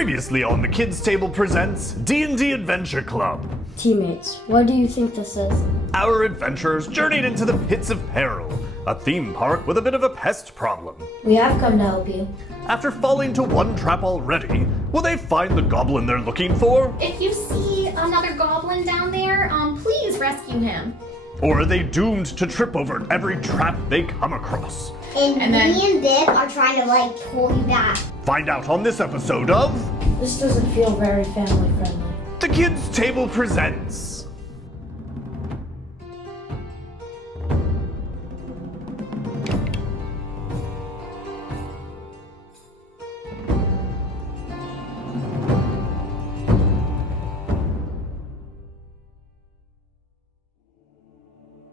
Previously on the Kids Table presents DnD Adventure Club. Teammates, what do you think this is? Our adventurers journeyed into the Pits of Peril, a theme park with a bit of a pest problem. We have come to help you. After falling to one trap already, will they find the goblin they're looking for? If you see another goblin down there, please rescue him. Or are they doomed to trip over every trap they come across? And me and Biff are trying to pull you back. Find out on this episode of This doesn't feel very family friendly. The Kids Table presents.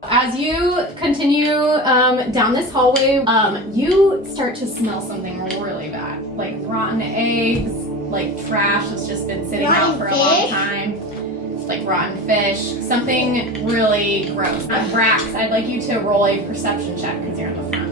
As you continue down this hallway, you start to smell something really bad. Like rotten eggs, like trash that's just been sitting out for a long time. Like rotten fish, something really gross. Brax, I'd like you to roll a perception check because you're in the front.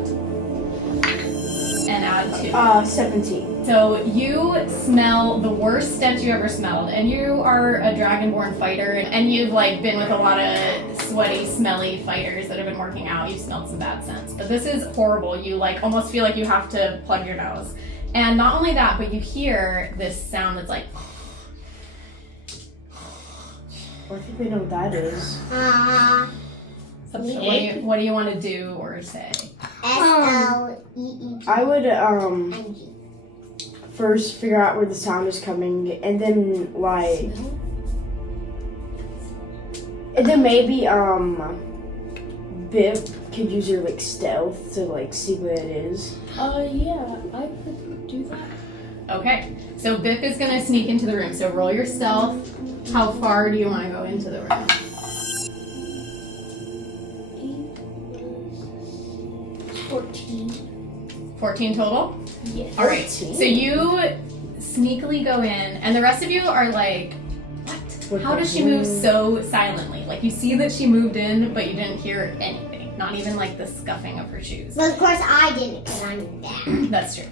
And add 2. 17. So you smell the worst stench you ever smelled, and you are a dragonborn fighter, and you've been with a lot of sweaty, smelly fighters that have been working out. You've smelled some bad scents, but this is horrible. You almost feel like you have to plug your nose, and not only that, but you hear this sound that's like. I think we know what that is. What do you want to do or say? S-L-E-E. I would first figure out where the sound is coming, and then maybe Biff could use your stealth to see what it is. Yeah, I could do that. Okay, so Biff is gonna sneak into the room. So roll your stealth. How far do you want to go into the room? 14. 14 total? Yes. All right, so you sneakily go in, and the rest of you are like, what? How does she move so silently? You see that she moved in, but you didn't hear anything. Not even the scuffing of her shoes. But of course I didn't, because I'm bad. That's true.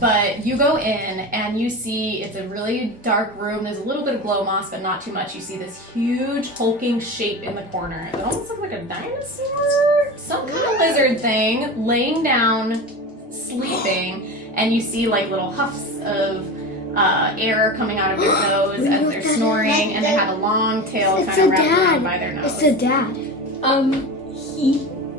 But you go in, and you see it's a really dark room. There's a little bit of glow moss, but not too much. You see this huge hulking shape in the corner. It almost looks like a dinosaur, some kind of lizard thing, laying down, sleeping, and you see little huffs of air coming out of their nose as they're snoring, and they have a long tail kind of wrapped around by their nose. It's a dad.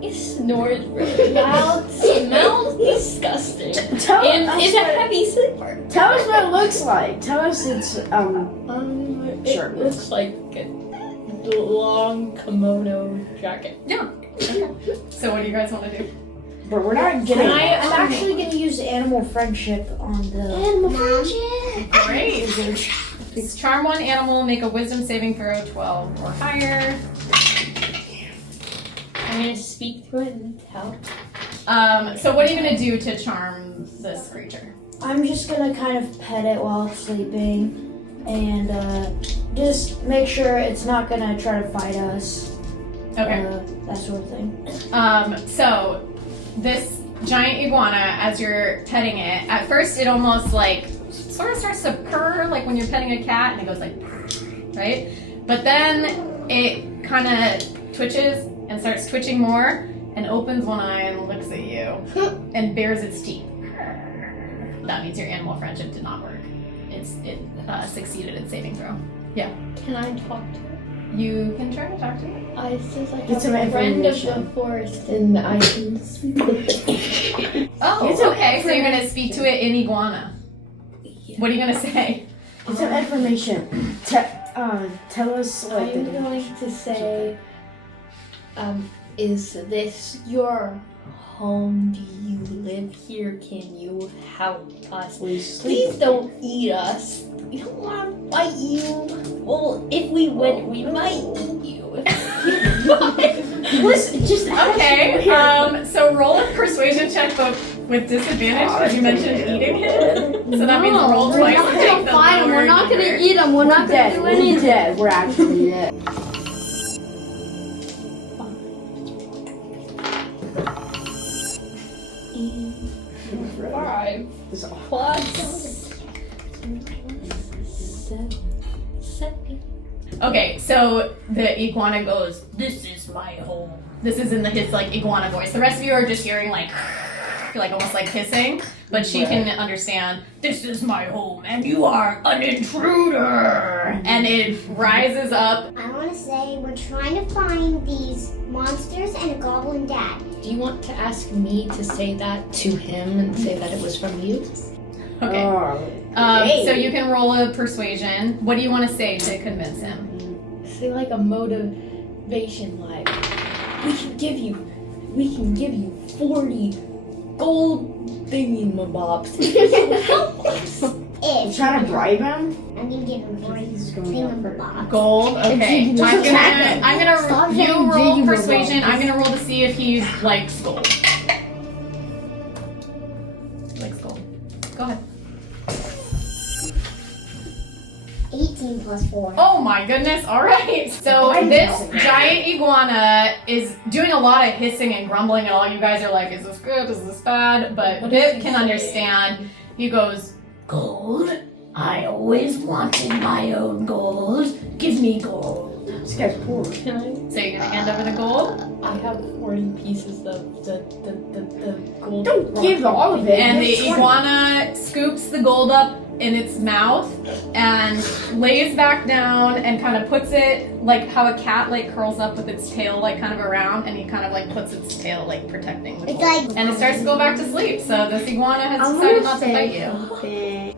He snores really loud, smells disgusting, and is a heavy sleeper. Tell us what it looks like. Tell us it's It sure. looks like a long kimono jacket. Yeah. Okay. So what do you guys want to do? But we're not getting. I'm actually going to use animal friendship on the... Animal friendship. Great. Charm one animal, make a wisdom saving throw 12 or higher. I'm gonna speak to it and tell. So what are you gonna do to charm this creature? I'm just going to kind of pet it while it's sleeping and just make sure it's not going to try to fight us. Okay. That sort of thing. So this giant iguana, as you're petting it, at first it almost sort of starts to purr when you're petting a cat, and it goes right? But then it kind of twitches and starts twitching more, and opens one eye and looks at you, and bares its teeth. That means your animal friendship did not work. It succeeded its saving throw. Yeah. Can I talk to it? You can try to talk to it. I says I Get have some a friend of information. the forest and I can speak with it. Oh, okay. So you're gonna speak to it in iguana. Yeah. What are you gonna say? Get some information. Tell us I'm going to say, is this your home? Do you live here? Can you help us? Please don't eat us. We don't want to fight you. Well, if we win, we might eat you. Listen, just Okay. So roll a persuasion check, but with disadvantage because you mentioned eating him. So that means roll twice to take the lower We're not going number. to eat them. We're not going to do We're anything. dead. We're actually dead. Five plus Okay, so the iguana goes, "This is my home." This is in his like iguana voice. The rest of you are just hearing like almost like hissing, but she can understand. "This is my home, and you are an intruder." And it rises up. I want to say we're trying to find these monsters and a goblin dad. Do you want to ask me to say that to him and say that it was from you? Okay. So you can roll a persuasion. What do you want to say to convince him? Say like a motivation, like we can give you 40 gold thingy-mabobs if you help us. You trying to bribe him? I'm gonna give him 40 thingamabob. Gold. Okay. I'm gonna. You roll persuasion. I'm gonna roll to see if he likes gold. He likes gold. Go ahead. 18 plus 4. Oh my goodness, alright. So this giant iguana is doing a lot of hissing and grumbling, and all you guys are like, is this good, is this bad? But Bip can understand. He goes, "Gold? I always wanted my own gold. Give me gold." This guy's poor. So you're gonna hand over the gold? I have 40 pieces of the gold. Don't give all of it. And the Give 20. iguana scoops the gold up in its mouth and lays back down and kind of puts it like how a cat like curls up with its tail like kind of around, and he kind of like puts its tail like protecting the It's gold. like And it starts to go back to sleep. So this iguana has decided not to fight you.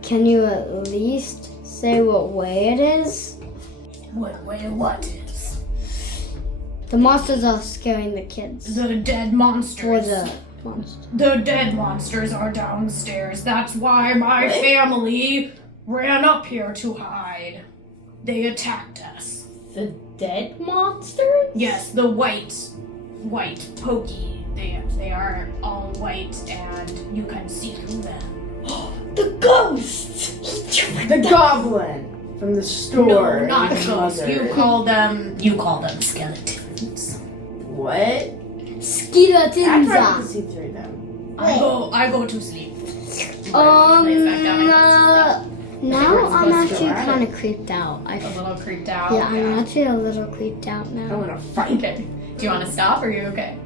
Can you at least say what way it is? What way? What is? The monsters are scaring the kids. The dead Or monsters. the monsters. The dead monsters are downstairs. That's why my family ran up here to hide. They attacked us. The dead monsters? Yes, the white pokey. They are all white, and you can see through them. The ghosts! The goblin from the store. No, not His ghosts. mother. You call them skeletons. What? I Skeletons. tried to see through them. I go to sleep. Lays back down and Now I'm Let's go actually at kind of creeped out. a little creeped out. Yeah, I'm actually a little creeped out I now. want to fight. Okay. Do you want to stop, or are you okay?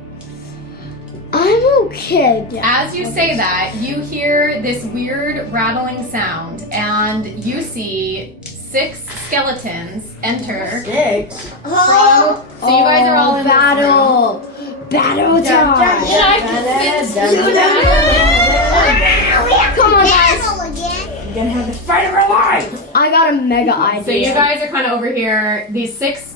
I'm okay. As you say that, you hear this weird rattling sound, and you see 6 skeletons enter. 6. oh, So you guys are all in this room. Battle time. come on, guys. battle again. We're gonna have the fight of our lives. I got a mega idea. So you guys are kind of over here. These 6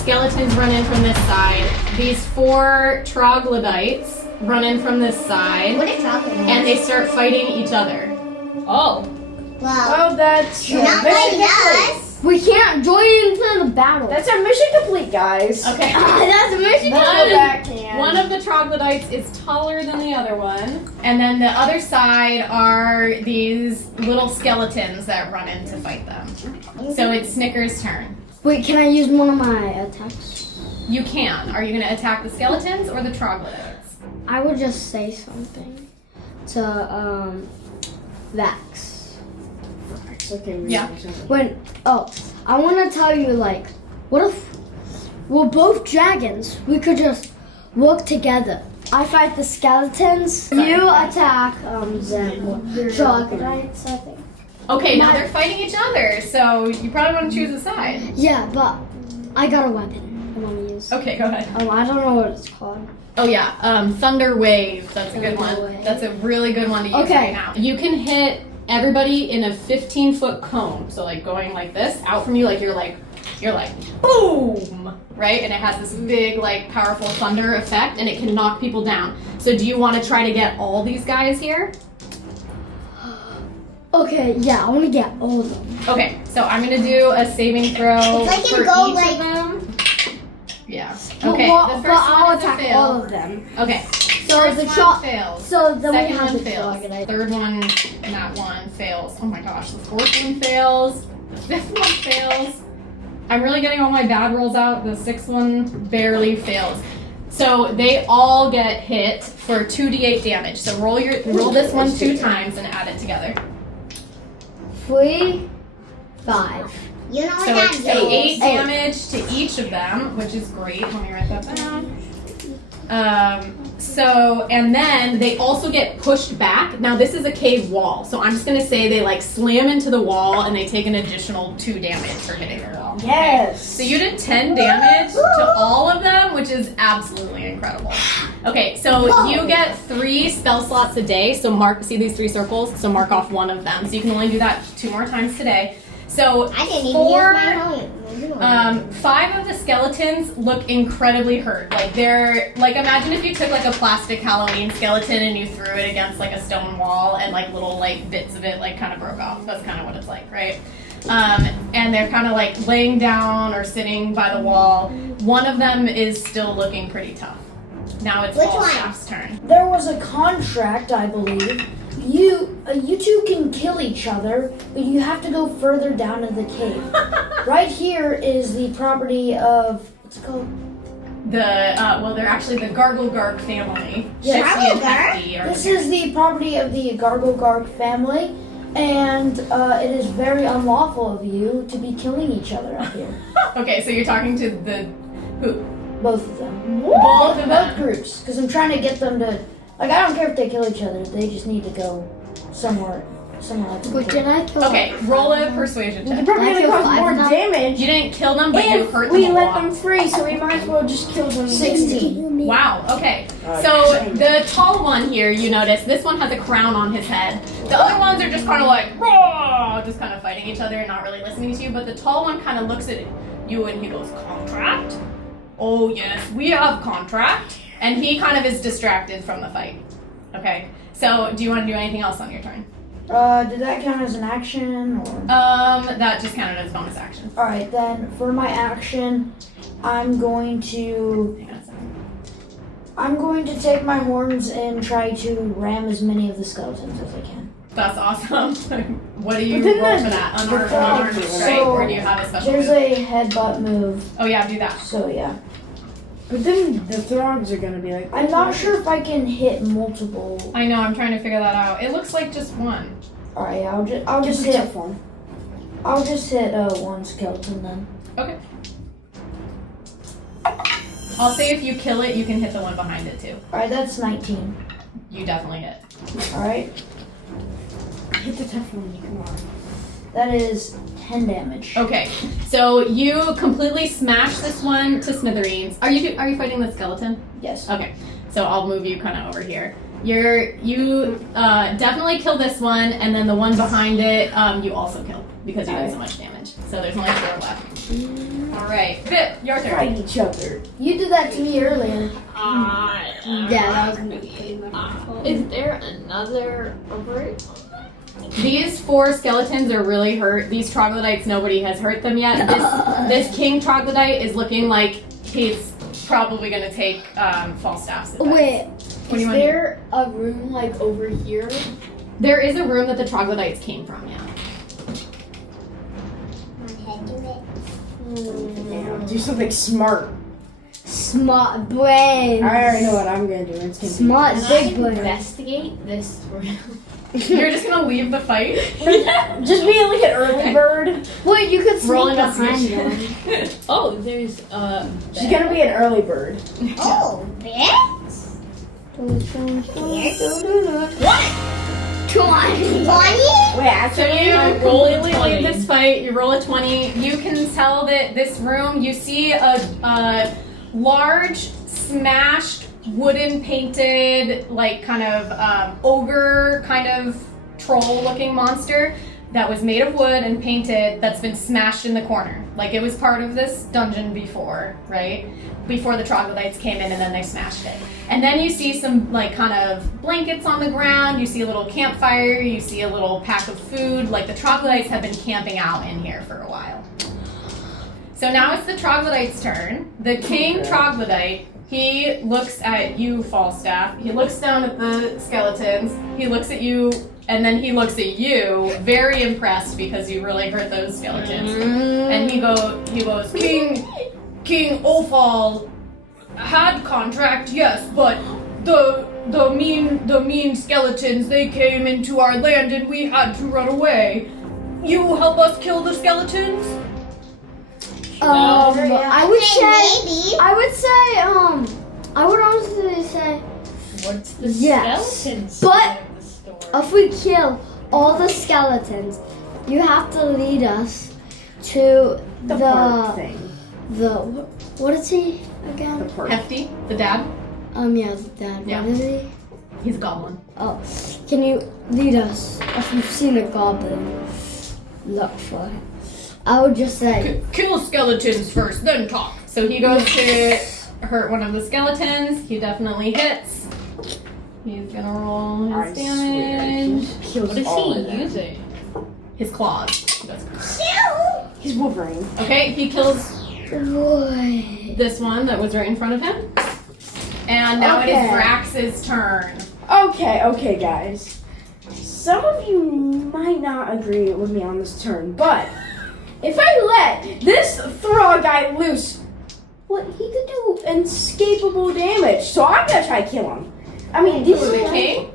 skeletons run in from this side. These 4 troglodytes run in from this side, What a chocolate. and they start fighting each other. Oh. Well, Oh, that's not like us. We can't join into the battle. That's our mission complete, guys. Okay. That's a mission. Let's go back and One of the troglodytes is taller than the other one, and then the other side are these little skeletons that run in to fight them. So it's Snicker's turn. Wait, can I use one of my attacks? You can. Are you going to attack the skeletons or the troglodytes? I would just say something to Vax. It's okay. Yeah. I want to tell you, like, what if we're both dragons? We could just work together. I fight the skeletons. You attack the troglodytes, I think. Okay, now they're fighting each other, so you probably want to choose a side. Yeah, but I got a weapon I want to use. Okay, go ahead. I don't know what it's called. Oh yeah, Thunder Wave. That's a good Thunder one. Wave. That's a really good one to use Okay. right now. You can hit everybody in a 15-foot cone. So like going like this out from you, like you're like boom, right? And it has this big like powerful thunder effect, and it can knock people down. So do you want to try to get all these guys here? Okay, yeah, I want to get all of them. Okay, so I'm gonna do a saving throw If I can for go, each like- of them. Yeah. But Okay. what- The but first I'll one is a attack fail. all of them. Okay. So First the one fails. So then we Second have one the fails. troglodyte. Third one, that one fails. Oh my gosh, the fourth one fails. The fifth one fails. I'm really getting all my bad rolls out. The sixth one barely fails. So they all get hit for 2d8 damage. So roll this one 2 times and add it together. 3, 5. You know what So that it's means? 8 damage to each of them, which is great. Let me write that down. And then they also get pushed back. Now this is a cave wall, so I'm just gonna say they like slam into the wall and they take an additional 2 damage for hitting the wall. Yes. So you did 10 damage to all of them, which is absolutely incredible. Okay, so you get 3 spell slots a day. So see these 3 circles? So mark off one of them. So you can only do that 2 more times today. So I didn't even use my home. 5 of the skeletons look incredibly hurt. Like they're like, imagine if you took like a plastic Halloween skeleton and you threw it against like a stone wall and like little like bits of it like kind of broke off. That's kind of what it's like, right? And they're kind of like laying down or sitting by the wall. One of them is still looking pretty tough. Now it's Which one? Falstaff's turn. There was a contract, I believe. You two can kill each other, but you have to go further down in the cave. Right here is the property of what's it called? They're actually the Gargle family. Yeah. Shifty and Hefty are This here. is the property of the Gargle family, and it is very unlawful of you to be killing each other out here. Okay, so you're talking to the who? Both of them. Both of Both them. groups, because I'm trying to get them to. Like, I don't care if they kill each other. They just need to go somewhere else. But did I kill Okay, roll a persuasion They're check. probably I gonna feel cause 5 more now. damage. You didn't kill them, but you If hurt them we a let lot. them free, so we might as well just kill them. 16. Wow, okay. So the tall one here, you notice, this one has a crown on his head. The other ones are just kind of like, raw, just kind of fighting each other and not really listening to you. But the tall one kind of looks at you and he goes, contract? Oh yes, we have contract. And he kind of is distracted from the fight. Okay, so do you want to do anything else on your turn? Did that count as an action? Or? That just counted as bonus action. Alright, then for my action, I'm going to Hang on a second. I'm going to take my horns and try to ram as many of the skeletons as I can. That's awesome. What do you But then roll the- for that? the Unarmed frog- strike, or do you have a special There's move? a headbutt move, Oh yeah, do that. so yeah. But then the frogs are gonna be like. I'm not sure if I can hit multiple. I know, I'm trying to figure that out. It looks like just one. Alright, I'll just It's a hit tough one. I'll just hit one skeleton then. Okay. I'll say if you kill it, you can hit the one behind it too. Alright, that's 19. You definitely hit. Alright, Hit the tough one. Come on. that is 10 damage. Okay, so you completely smash this one to smithereens. Are you fighting the skeleton? Yes. Okay, so I'll move you kind of over here. You definitely kill this one, and then the one behind it, you also kill because you did so much damage. So there's only 4 left. All right, Pip, your turn. Fight each other. You did that to me earlier. Yeah, that was me. Is there another route? These 4 skeletons are really hurt. These troglodytes, nobody has hurt them yet. This king troglodyte is looking like he's probably gonna take Falstaff's advice. Wait, What do Is you want to do? there a room like over here? There is a room that the troglodytes came from, yeah. Head to it. Yeah, do something smart. smart brain. I already know what I'm gonna do. It's gonna Smart Can I big brain. investigate this room? You're just gonna leave the fight? just be like an early bird. Wait, you could Roll sneak behind investigation. them. Oh, there's She's gonna be an early bird. Oh, bitch. 20. 20? Wait, So you roll a completely 20. leave this fight, you roll a 20. You can tell that this room, you see a large, smashed, wooden painted, like kind of ogre, kind of troll looking monster that was made of wood and painted that's been smashed in the corner. Like it was part of this dungeon before, right? Before the troglodytes came in and then they smashed it. And then you see some like kind of blankets on the ground, you see a little campfire, you see a little pack of food. Like the troglodytes have been camping out in here for a while. So now it's the troglodyte's turn. The king troglodyte, he looks at you, Falstaff. He looks down at the skeletons. He looks at you, and then he looks at you, very impressed because you really hurt those skeletons. And he goes, King Ophal had contract, yes, but the mean skeletons, they came into our land and we had to run away. you help us kill the skeletons? I would Okay, say. maybe. I would say. I would honestly say. What's the Yes, skeleton but side of the story? If we kill all the skeletons, you have to lead us to The park thing. what is he again? The park. Hefty, the dad. Yeah, the dad. Yeah. What is he? He's a goblin. Oh, can you lead us? If you've seen a goblin, look for him. I would just say, Kill skeletons first, then talk. So he goes to hurt one of the skeletons. He definitely hits. He's gonna roll I his swear. damage. Kills What is all he of them. using? His claws. He goes, He's Wolverine. okay, he kills boy. this one that was right in front of him. And now it is Okay. Vrax's turn. Okay, guys. Some of you might not agree with me on this turn, but if I let this Thrall guy loose, well, he could do inescapable damage. So I'm gonna try to kill him. I mean, these Who, the are king?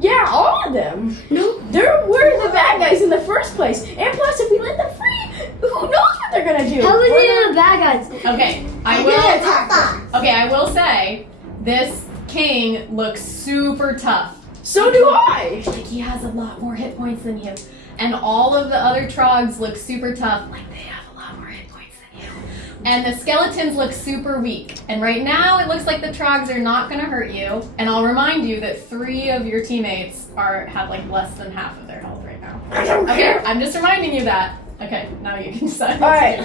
yeah, all of them. No. We're the bad guys in the first place. And plus, if we let them free, who knows what they're gonna do? How are We're you gonna- the bad guys? Okay, I They're will. gonna attack them. Okay, I will say this king looks super tough. So do I. Like he has a lot more hit points than you, and all of the other trogs look super tough. Like they have a lot more hit points than you. And the skeletons look super weak. And right now, it looks like the trogs are not going to hurt you. And I'll remind you that 3 of your teammates have like less than half of their health right now. I don't Okay, care. I'm just reminding you that. Okay, now you can decide. All right,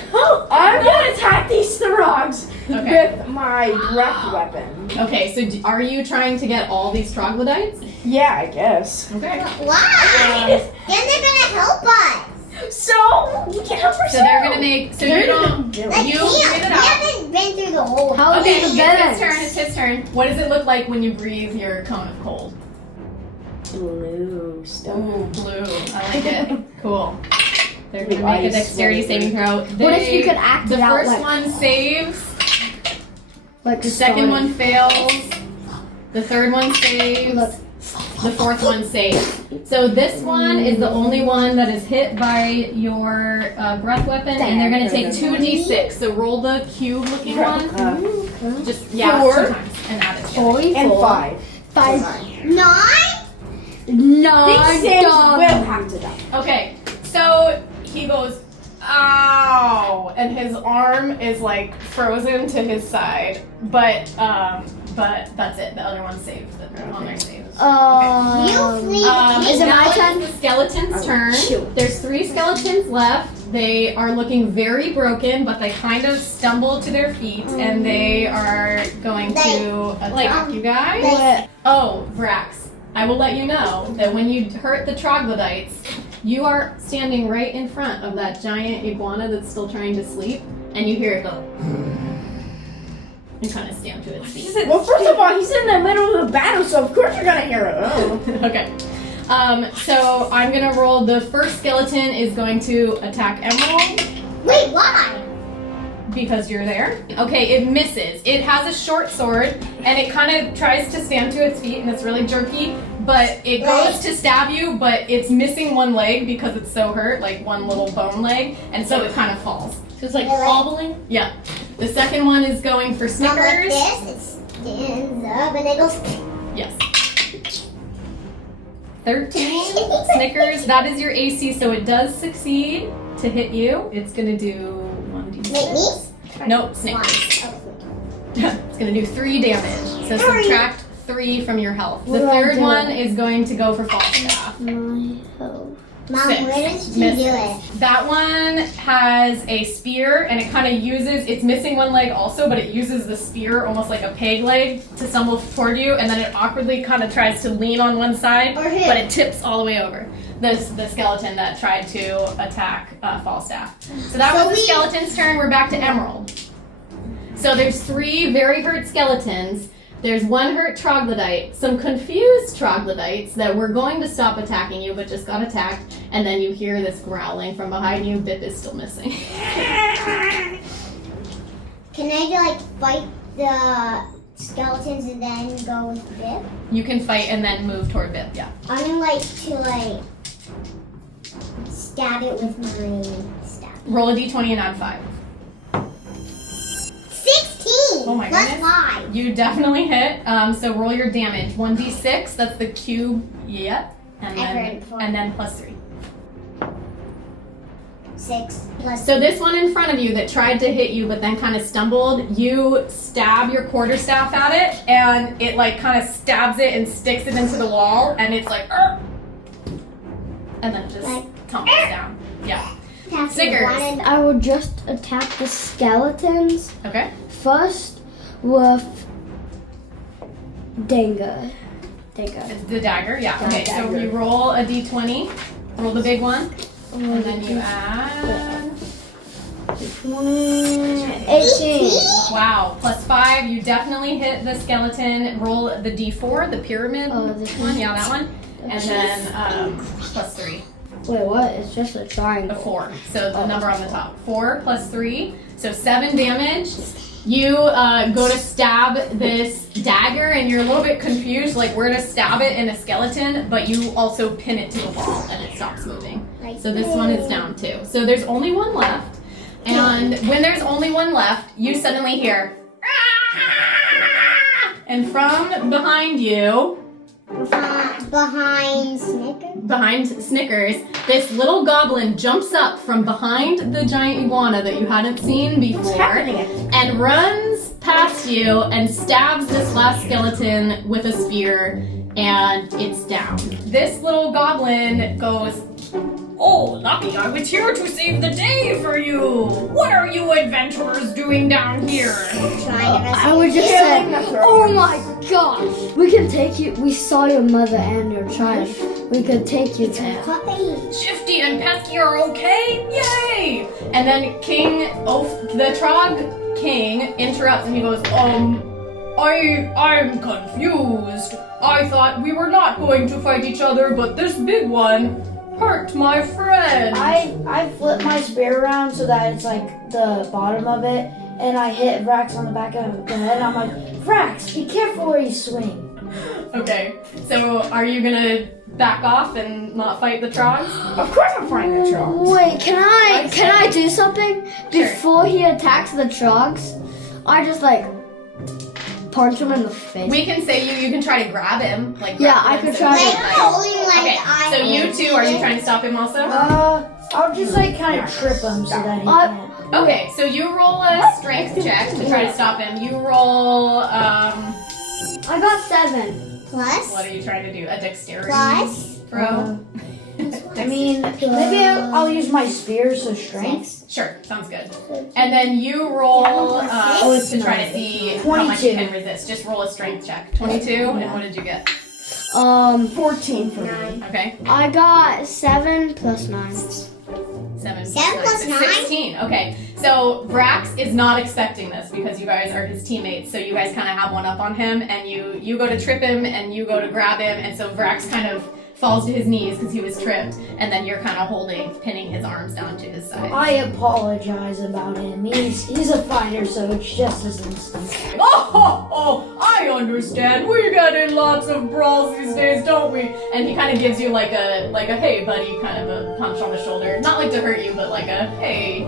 I'm gonna attack these Throgs Okay. with my breath weapon. Okay, so are you trying to get all these troglodytes? Yeah, I guess. Okay. Why? Then they're gonna help us. So we can help ourselves. So they're gonna make. So you don't. Like, You we breathe it out. haven't been through the whole. How Okay, are it's the bad his turn. It's his turn. What does it look like when you breathe your cone of cold? blue stuff. Ooh, blue. I like it. Cool. They're Blue gonna make a ice dexterity flavor. saving throw. What if you could act The it out first like- one saves. Like The second one fails. The third one saves. Look. The fourth one saves. So this one is the only one that is hit by your breath weapon, and they're gonna take 2d6. So roll the cube-looking one. Just Four. 2 times and add it together. And five. 5, 9? 9, Big Sam will have to die. Okay, so he goes, ow, and his arm is like frozen to his side, but that's it. The other one saved on their save. You flee. Is it now my it's turn? the skeleton's turn. shoot. There's 3 skeletons left. They are looking very broken, but they kind of stumble to their feet, and they are going to attack you guys. Oh, Vrax, I will let you know that when you hurt the troglodytes, you are standing right in front of that giant iguana that's still trying to sleep, and you hear it go and kind of stand to its feet. Well, first of all, he's in the middle of the battle, so of course you're gonna hear it. Oh. Okay. So I'm gonna roll. The first skeleton is going to attack Emerald Wait, why? because you're there. Okay, it misses. It has a short sword and it kind of tries to stand to its feet and it's really jerky, but it goes to stab you, but it's missing one leg because it's so hurt, like one little bone leg, and so it kind of falls. So it's like hobbling? Yeah. The second one is going for Not like Snickers. this. It stands up and it goes. Yes. 13 Snickers. That is your AC, so it does succeed to hit you. It's gonna do 1d6. Wait, me? Nope, One. Snickers. Oh, It's gonna do 3 damage. So subtract 3 from your health. The What do I third do? one is going to go for Falstaff. my health. Mom, 6. where did you Misses. do it? That one has a spear, and it kind of it's missing one leg also, but it uses the spear almost like a peg leg to stumble toward you, and then it awkwardly kind of tries to lean on one side, Or hit. but it tips all the way over. The skeleton that tried to attack Falstaff. So that So was the we- skeleton's turn. We're back to Emerald. So there's 3 very hurt skeletons. There's 1 hurt troglodyte, some confused troglodytes that were going to stop attacking you but just got attacked, and then you hear this growling from behind you. Bip is still missing. Can I like fight the skeletons and then go with Bip? You can fight and then move toward Bip, yeah. I would like to stab it with my staff. Roll a d20 and add 5. 16 Oh my plus goodness. 5. You definitely hit. So roll your damage. 1d6. That's the cube. Yep. And I've heard it then before. and then plus 3. 6 plus So this one in front of you that tried to hit you but then kind of stumbled, you stab your quarterstaff at it and it like kind of stabs it and sticks it into the wall and it's like, "Arr!" And then it just tumbles down. Yeah. Snickers. I would just attack the skeletons Okay. first with Danga. The dagger, yeah. Okay, so dagger. you roll a d20. Roll the big one. And then you add... 18. Wow, plus 5. You definitely hit the skeleton. Roll the d4, the pyramid This one. Yeah, that one. And then plus 3. Wait, what? It's just a A triangle. 4. So the number on the top. 4 plus 3. So 7 damage. You go to stab this dagger and you're a little bit confused like where to stab it in a skeleton, but you also pin it to the wall and it stops moving. So this one is down too. So there's only one left. And when there's only one left, you suddenly hear "Ah!" And from behind you, behind Snickers, this little goblin jumps up from behind the giant iguana that you hadn't seen before and runs past you and stabs this last skeleton with a spear and it's down. This little goblin goes, "Oh, lucky I was here to save the day for you. What are you adventurers doing down here?" I would just say, oh my gosh, we can take you. We saw your mother and your child. We could take you there. Shifty and Pesky are okay? Yay! And then the Trog King interrupts and he goes, I'm confused. I thought we were not going to fight each other, but this big one hurt my friend. I flip my spear around so that it's like the bottom of it, and I hit Vrax on the back of the head. And I'm like, Vrax, be careful where you swing. Okay, so are you gonna back off and not fight the Trogs? Of course I'm fighting the Trogs. Wait, can I do something before he attacks the trogs? I just like punch him in the face. We can say you can try to grab him. Like Yeah, grab I him could and try say- to- Okay, so you two, are you trying to stop him also? I'll just like kind of trip him so that he can't. Okay, so you roll a strength check to try to stop him. You roll, I got 7. Plus. what are you trying to do? A dexterity Plus. throw? I mean, maybe I'll use my spear, so strength. Sure, sounds good. And then you roll to try to see how much you 22. can resist. Just roll a strength check. 22, and what did you get? 14 for me. Okay, I got 7 plus 9. 7 plus so 9? 16. Okay, so Vrax is not expecting this because you guys are his teammates, so you guys kind of have one up on him, and you go to trip him, and you go to grab him, and so Vrax kind of falls to his knees because he was tripped, and then you're kind of pinning his arms down to his side. I apologize about him. He's a fighter, so it's just his instinct. Oh, I understand. We get in lots of brawls these days, don't we? And he kind of gives you like a hey buddy, kind of a punch on the shoulder. Not like to hurt you, but like a hey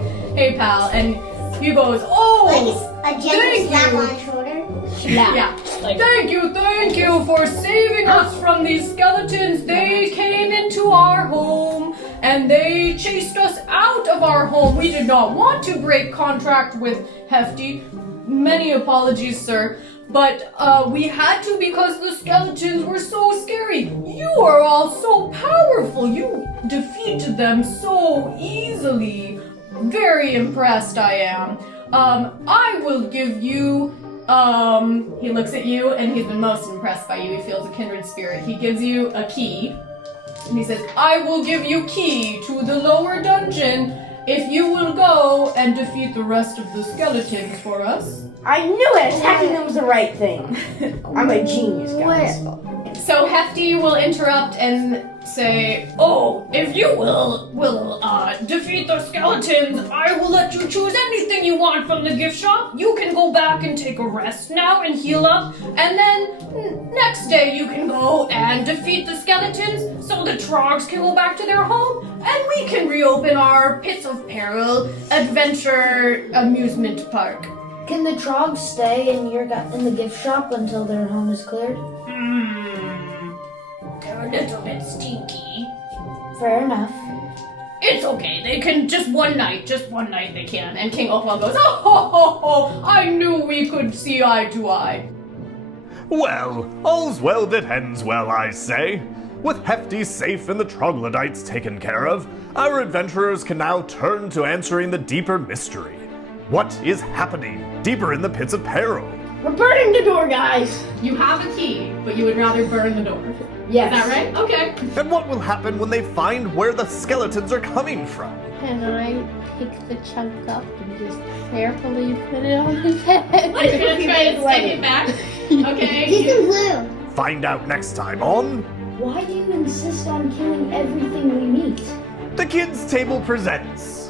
pal. And he goes, Like a gentle slap on the shoulder. yeah. Thank you for saving us from these skeletons. They came into our home and they chased us out of our home. We did not want to break contract with Hefty. Many apologies, sir. But we had to because the skeletons were so scary. You are all so powerful. You defeated them so easily. Very impressed I am. I will give you, he looks at you and he's been most impressed by you. He feels a kindred spirit. He gives you a key and he says, I will give you key to the lower dungeon if you will go and defeat the rest of the skeletons for us. I knew it! Attacking them was the right thing. I'm a genius, guys. So Hefty will interrupt and say, "Oh, if you will defeat the skeletons, I will let you choose anything you want from the gift shop. You can go back and take a rest now and heal up, and then next day you can go and defeat the skeletons so the trogs can go back to their home, and we can reopen our Pits of Peril adventure amusement park." Can the trogs stay in the gift shop until their home is cleared? They're a little bit stinky. Fair enough. It's okay, they can just one night they can. And King Oakwell goes, "Oh, ho, ho, ho, I knew we could see eye to eye." Well, all's well that ends well, I say. With Hefty safe and the troglodytes taken care of, our adventurers can now turn to answering the deeper mystery. What is happening deeper in the Pits of Peril? We're burning the door, guys. You have a key, but you would rather burn the door. Yes. Is that right? Okay. And what will happen when they find where the skeletons are coming from? Can I pick the chunk up and just carefully put it on his head? Let's try to stick it back. Okay. He's in blue. Find out next time on Why do you insist on killing everything we meet? The Kids Table Presents